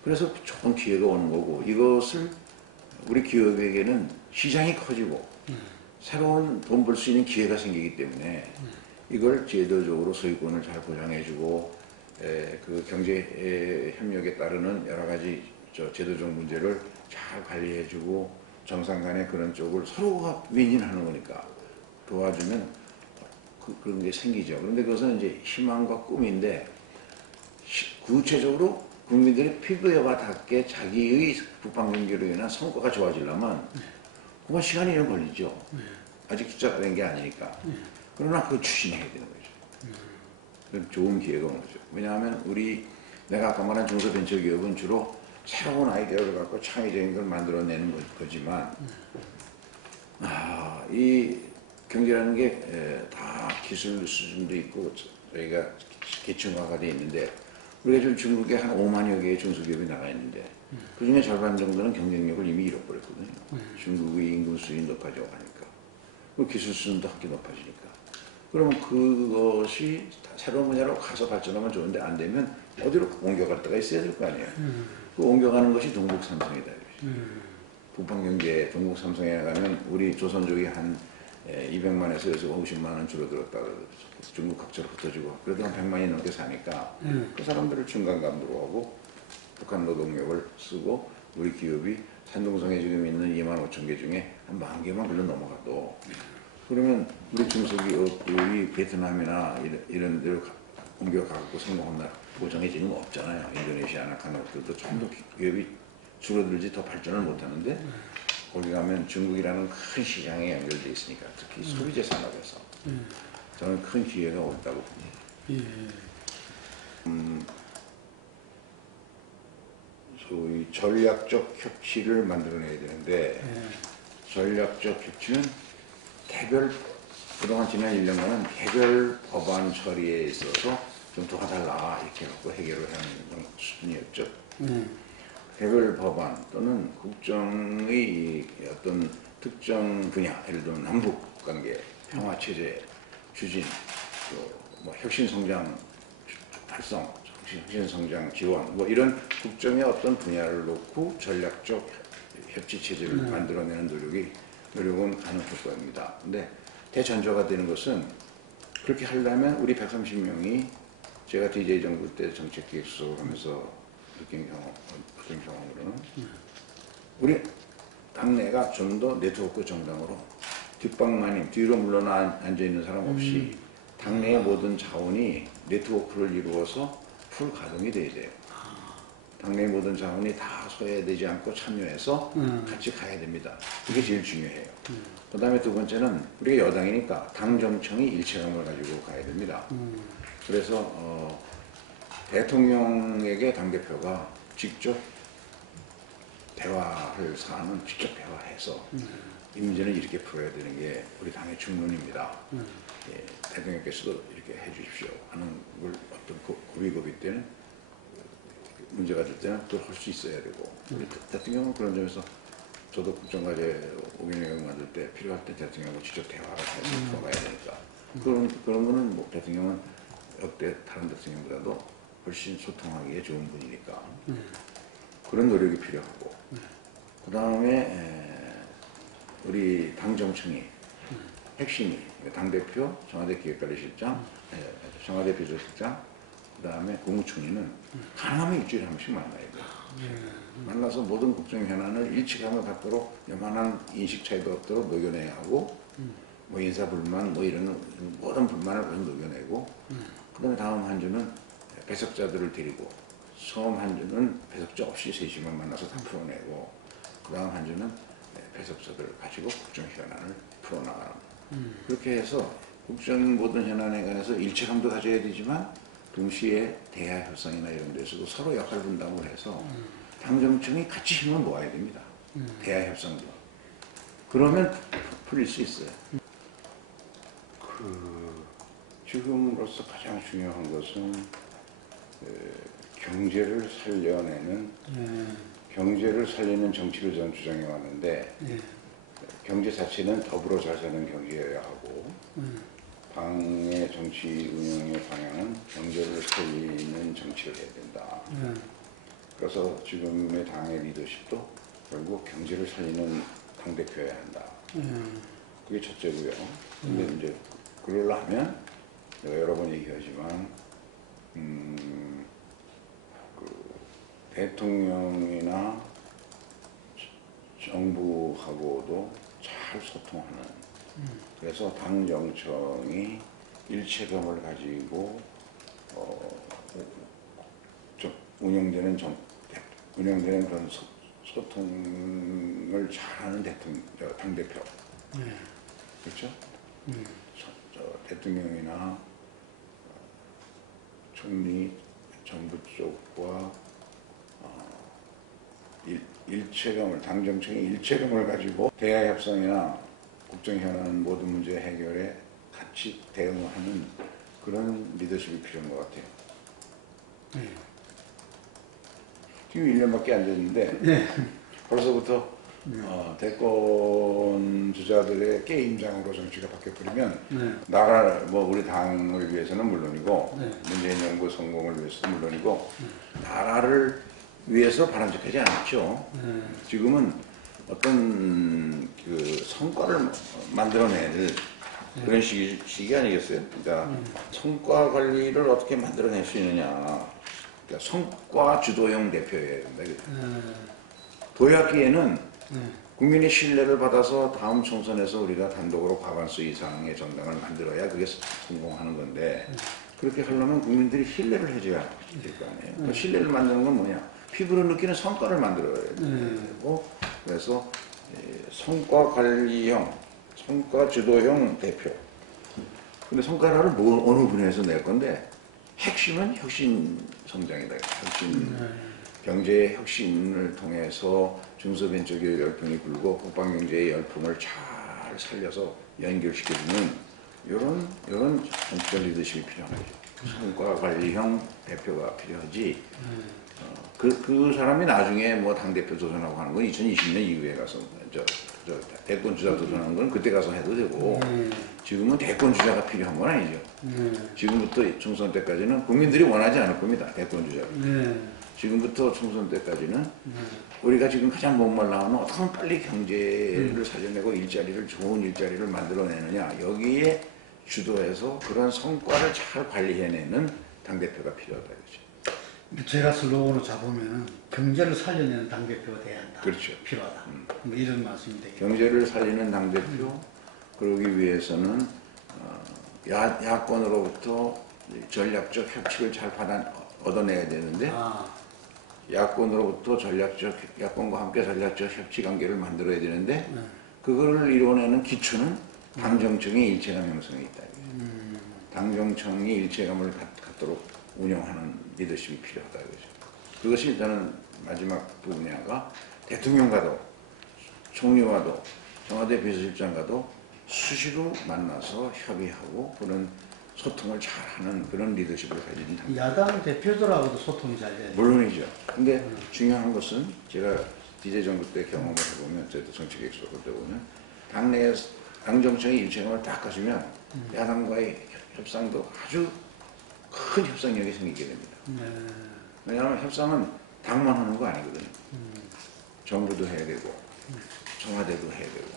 그래서 좋은 기회가 오는 거고, 이것을 우리 기업에게는 시장이 커지고 새로운 돈 벌 수 있는 기회가 생기기 때문에 이걸 제도적으로 소유권을 잘 보장해주고 그 경제 협력에 따르는 여러 가지 제도적 문제를 잘 관리해주고 정상 간의 그런 쪽을 서로가 윈윈하는 거니까 도와주면 그런 게 생기죠. 그런데 그것은 이제 희망과 꿈인데 구체적으로 국민들의 피부에와 닿게 자기의 국방경제로 인한 성과가 좋아지려면 그건 시간이 좀 걸리죠. 아직 숫자가 된 게 아니니까. 그러나 그걸 추진해야 되는 거죠. 좋은 기회가 오는 거죠. 왜냐하면 내가 아까 말한 중소벤처기업은 주로 새로운 아이디어를 갖고 창의적인 걸 만들어내는 거지만 이 경제라는 게 다 기술 수준도 있고 저희가 계층화가 돼 있는데 우리가 지금 중국에 한 5만여 개의 중소기업이 나가 있는데 그 중에 절반 정도는 경쟁력을 이미 잃어버렸거든요. 중국의 인구 수준이 높아져 가니까. 그 기술 수준도 함께 높아지니까. 그러면 그것이 새로운 분야로 가서 발전하면 좋은데 안 되면 어디로 옮겨갈 데가 있어야 될 거 아니에요. 그 옮겨가는 것이 동북삼성이다. 북방경제 동북삼성에 가면 우리 조선족이 한 200만에서 여기서 50만 원 줄어들었다. 중국 각자로 흩어지고 그래도 한 100만이 넘게 사니까 그 사람들을 중간감으로 하고 북한 노동력을 쓰고 우리 기업이 산둥성에 지금 있는 2만 5천 개 중에 한 10,000개만 글로 넘어가도 그러면 우리 중소기업이 베트남이나 이런 데로 옮겨가고 성공한 날 보장해지는 거 없잖아요. 인도네시아나 가나들도 전부 기업이 줄어들지 더 발전을 못하는데 거기 가면 중국이라는 큰 시장에 연결돼 있으니까 특히 소비재 산업에서 저는 큰 기회가 온다고 봅니다. 소위 전략적 협치를 만들어내야 되는데 전략적 협치는 그동안 지난 1년간은 개별 법안 처리에 있어서 좀 도와달라 이렇게 갖고 해결을 하는 수준이었죠. 개별 법안 또는 국정의 어떤 특정 분야, 예를 들면 남북관계, 평화체제, 추진, 뭐 혁신성장 활성, 혁신성장 지원, 뭐 이런 국정의 어떤 분야를 놓고 전략적 협치체제를 만들어내는 노력은 가는 효과입니다. 근데 대전조가 되는 것은 그렇게 하려면 우리 130명이 제가 DJ 정부 때 정책기획수석을 하면서 느낀 경험으로는 우리 당내가 좀 더 네트워크 정당으로 뒷방만임, 뒤로 물러나 앉아있는 사람 없이 당내의 모든 자원이 네트워크를 이루어서 풀 가동이 돼야 돼요. 당내의 모든 자원이 다 소외되지 않고 참여해서 같이 가야 됩니다. 그게 제일 중요해요. 그 다음에 두 번째는 우리가 여당이니까 당 정청이 일체감을 가지고 가야 됩니다. 그래서 대통령에게 당대표가 직접 대화를 사안은 직접 대화해서 이 문제는 이렇게 풀어야 되는 게 우리 당의 중론입니다. 예, 대통령께서도 이렇게 해주십시오 하는 걸 어떤 고비고비 때는 문제가 될 때는 또 할 수 있어야 되고 우리 대통령은 그런 점에서 저도 국정과제 5개년 만들 때 필요할 때 대통령하고 직접 대화를 해서 풀어가야 되니까 그런 거는 뭐 대통령은 역대 다른 대통령보다도 훨씬 소통하기에 좋은 분이니까 그런 노력이 필요하고 그 다음에 우리 당정청이 핵심이 당대표, 청와대 기획관리실장, 청와대 비서실장, 그 다음에 국무총리는 가능하면 일주일에 한 번씩 만나야 돼요. 만나서 모든 국정 현안을 일치감을 갖도록 요만한 인식 차이도 없도록 녹여내야 하고 뭐 인사불만 뭐 이런 모든 불만을 녹여내고 그 다음에 다음 한 주는 배석자들을 데리고 처음 한 주는 배석자 없이 3시간 만나서 다 풀어내고 그 다음 한 주는 배석자들을 가지고 국정 현안을 풀어나가는 그렇게 해서 국정 모든 현안에 관해서 일체감도 가져야 되지만 동시에 대화 협상이나 이런 데서도 서로 역할 분담을 해서 당정청이 같이 힘을 모아야 됩니다. 대화 협상도. 그러면 풀릴 수 있어요. 지금으로서 가장 중요한 것은 경제를 살려내는 경제를 살리는 정치를 저는 주장해 왔는데 경제 자체는 더불어 잘 사는 경제여야 하고 당의 정치 운영의 방향은 경제를 살리는 정치를 해야 된다. 그래서 지금의 당의 리더십도 결국 경제를 살리는 당대표여야 한다. 그게 첫째고요. 근데 이제 그러려면 내가 여러 번 얘기하지만 대통령이나 정부하고도 잘 소통하는 그래서 당정청이 일체감을 가지고 운영되는 그런 소통을 잘하는 당대표 그렇죠? 대통령이나 총리, 정부 쪽과 일체감을 당정청의 일체감을 가지고 대화 협상이나 국정 현안 모든 문제 해결에 같이 대응하는 그런 리더십이 필요한 것 같아요. 지금 1년밖에 안 됐는데 벌써부터 대권 주자들의 게임장으로 정치가 바뀌어버리면 나라 우리 당을 위해서는 물론이고 문재인 정부 성공을 위해서는 물론이고 나라를 위해서 바람직하지 않죠. 지금은 어떤 그 성과를 만들어낼 그런 시기 아니겠어요? 그러니까 성과 관리를 어떻게 만들어낼 수 있느냐. 그러니까 성과 주도형 대표예요. 도약기에는 국민의 신뢰를 받아서 다음 총선에서 우리가 단독으로 과반수 이상의 정당을 만들어야 그게 성공하는 건데 그렇게 하려면 국민들이 신뢰를 해줘야 될 거 아니에요. 그 신뢰를 만드는 건 뭐냐? 피부로 느끼는 성과를 만들어야 되고 그래서 성과 관리형, 성과 주도형 대표. 근데 성과를 어느 분야에서 낼 건데 핵심은 혁신 성장이다. 혁신 경제의 혁신을 통해서 중소벤처기업 열풍이 불고 국방경제의 열풍을 잘 살려서 연결시켜주는 이런 정치적 리더십이 필요한 거죠. 성과 관리형 대표가 필요하지. 그 사람이 나중에 뭐 당대표 도전하고 하는 건 2020년 이후에 가서 대권 주자 도전하는 건 그때 가서 해도 되고 지금은 대권 주자가 필요한 건 아니죠. 지금부터 총선 때까지는 국민들이 원하지 않을 겁니다. 대권 주자를. 지금부터 총선 때까지는 우리가 지금 가장 목말라하는 어떻게 하면 빨리 경제를 살려내고 좋은 일자리를 만들어내느냐 여기에 주도해서 그런 성과를 잘 관리해내는 당대표가 필요하다 이거죠. 제가 슬로건으로 잡으면 경제를 살려내는 당대표가 돼야 한다. 그렇죠. 필요하다. 뭐 이런 말씀이 되겠죠. 경제를 살리는 당대표 그러기 위해서는 야권으로부터 전략적 협치를 잘 얻어내야 되는데 야권으로부터 야권과 함께 전략적 협치 관계를 만들어야 되는데 그거를 이루어내는 기초는 당정청의 일체감 형성에 있다. 당정청이 일체감을 갖도록 운영하는 리더십이 필요하다. 이거죠. 그것이 일단은 마지막 부분야가 대통령과도 총리와도 청와대 비서실장과도 수시로 만나서 협의하고 그런 소통을 잘하는 그런 리더십을 가진 당. 야당 대표들하고도 소통이 잘 돼요. 물론이죠. 근데 중요한 것은 제가 DJ 정부 때 경험을 해보면 저도 정치계 익숙할 때 보면 당내에 당정청의 일체감을 딱 가지면 야당과의 협상도 아주 큰 협상력이 생기게 됩니다. 왜냐하면 협상은 당만 하는 거 아니거든요. 정부도 해야 되고 청와대도 해야 되고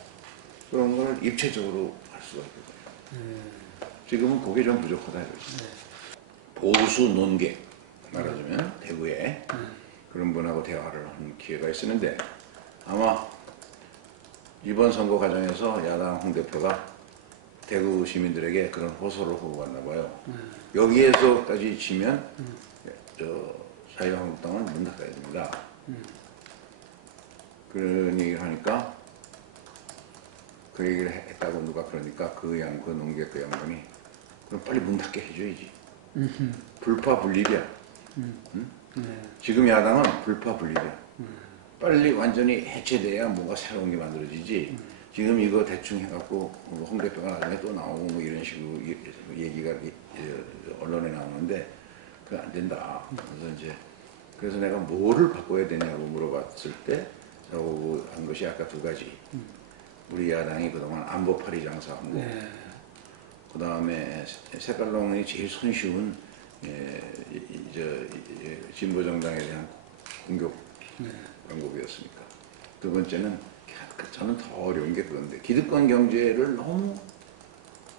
그런 걸 입체적으로 할 수가 있거든요. 지금은 그게 좀 부족하다 이거죠. 보수 논객 말하자면 대구에 그런 분하고 대화를 하는 기회가 있었는데 아마 이번 선거 과정에서 야당 홍 대표가 대구 시민들에게 그런 호소를 하고 갔나 봐요. 여기에서까지 지면 자유한국당은 문 닫아야 됩니다. 그런 얘기를 하니까 그 얘기를 했다고 누가 그러니까 그 농객 그 양반이 그럼 빨리 문 닫게 해줘야지. 불파불립이야. 네. 지금 야당은 불파불립이야. 빨리 완전히 해체돼야 뭔가 새로운 게 만들어지지. 지금 이거 대충 해갖고 홍 대표가 나중에 또 나오고 뭐 이런 식으로 얘기가 언론에 나오는데 그거 안 된다. 그래서 내가 뭐를 바꿔야 되냐고 물어봤을 때 저하고 한 것이 아까 두 가지. 우리 야당이 그동안 안보 파리 장사한 거. 네. 그 다음에 색깔론이 제일 손쉬운 진보 정당에 대한 공격 방법이었으니까. 두 번째는 저는 더 어려운 게 그건데 기득권 경제를 너무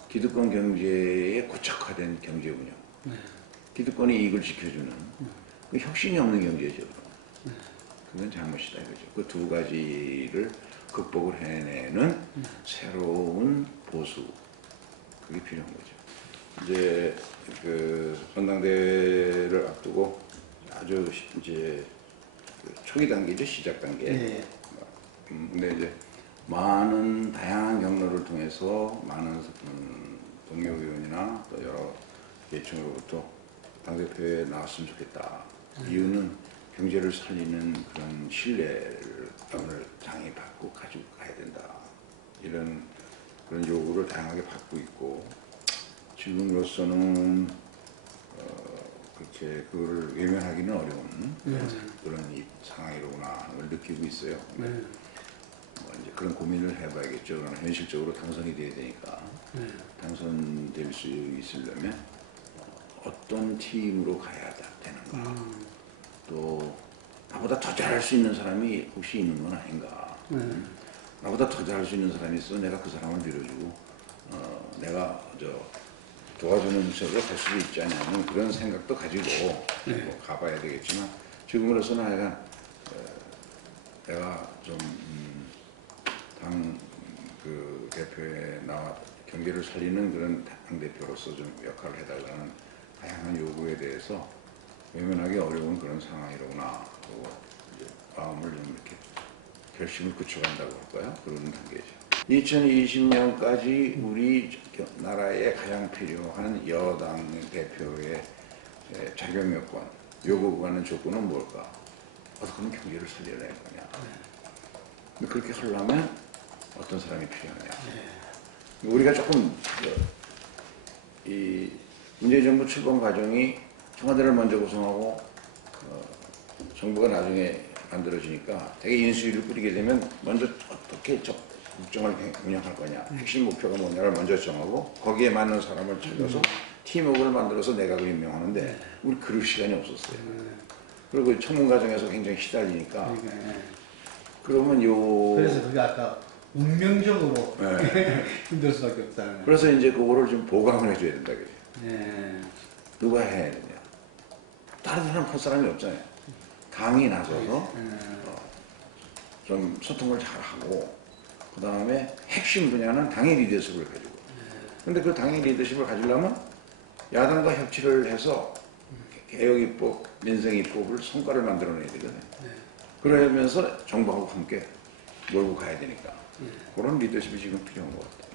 기득권 경제에 고착화된 경제 운영. 기득권의 이익을 지켜주는 그 혁신이 없는 경제죠. 그건 잘못이다 이거죠. 그 두 가지를 극복을 해내는 새로운 보수 그게 필요한 거죠. 이제 그 전당대회를 앞두고 아주 이제 초기 단계죠, 시작 단계. 네. 근데 이제 많은 다양한 경로를 통해서 많은 동료 의원이나 또 여러 계층으로부터 당대표에 나왔으면 좋겠다. 이유는 경제를 살리는 그런 신뢰를 당이 받고 가지고 가야 된다. 이런 그런 요구를 다양하게 받고 있고 지금으로서는 그렇게 그걸 외면하기는 어려운 그런 상황이로구나 하는 걸 느끼고 있어요. 뭐 이제 그런 고민을 해봐야겠죠. 그러나 현실적으로 당선이 돼야 되니까 당선될 수 있으려면 어떤 팀으로 가야 되는가. 또 나보다 더 잘할 수 있는 사람이 혹시 있는 건 아닌가. 나보다 더 잘할 수 있는 사람이 있어 내가 그 사람을 밀어주고 내가 도와주는 세가 될 수도 있지 않냐는 그런 생각도 가지고 뭐 가봐야 되겠지만 지금으로서는 하여간 내가 좀 당 그 대표에 나와 경제를 살리는 그런 당 대표로서 좀 역할을 해달라는 다양한 요구에 대해서 외면하기 어려운 그런 상황이로구나 하고 이제 마음을 좀 이렇게 결심을 굳혀간다고 할까요? 그런 단계죠. 2020년까지 우리 나라에 가장 필요한 여당 대표의 자격 요건, 요구하는 조건은 뭘까? 어떻게 하면 경제를 살려낼 거냐. 근데 그렇게 하려면 어떤 사람이 필요하냐. 우리가 조금 이 문재인 정부 출범 과정이 청와대를 먼저 구성하고 정부가 나중에 만들어지니까 되게 인수위를 꾸리게 되면 먼저 어떻게 국정을 운영할 거냐, 핵심 목표가 뭐냐를 먼저 정하고 거기에 맞는 사람을 찾아서 팀워크를 만들어서 내각을 임명하는데 우리 그럴 시간이 없었어요. 그리고 청문 과정에서 굉장히 시달리니까 그러면 그래서 그게 아까 운명적으로 힘들 수밖에 없다는 거예요. 그래서 이제 그거를 좀 보강을 해줘야 된다 그래요. 네. 누가 해야 되냐? 다른 사람 할 사람이 없잖아요. 당이 나서서 좀 소통을 잘하고 그 다음에 핵심 분야는 당의 리더십을 가지고 근데 그 당의 리더십을 가지려면 야당과 협치를 해서 개혁입법, 민생입법을 성과를 만들어내야 되거든요. 그러면서 정부하고 함께 몰고 가야 되니까 그런 리더십이 지금 필요한 것 같아요.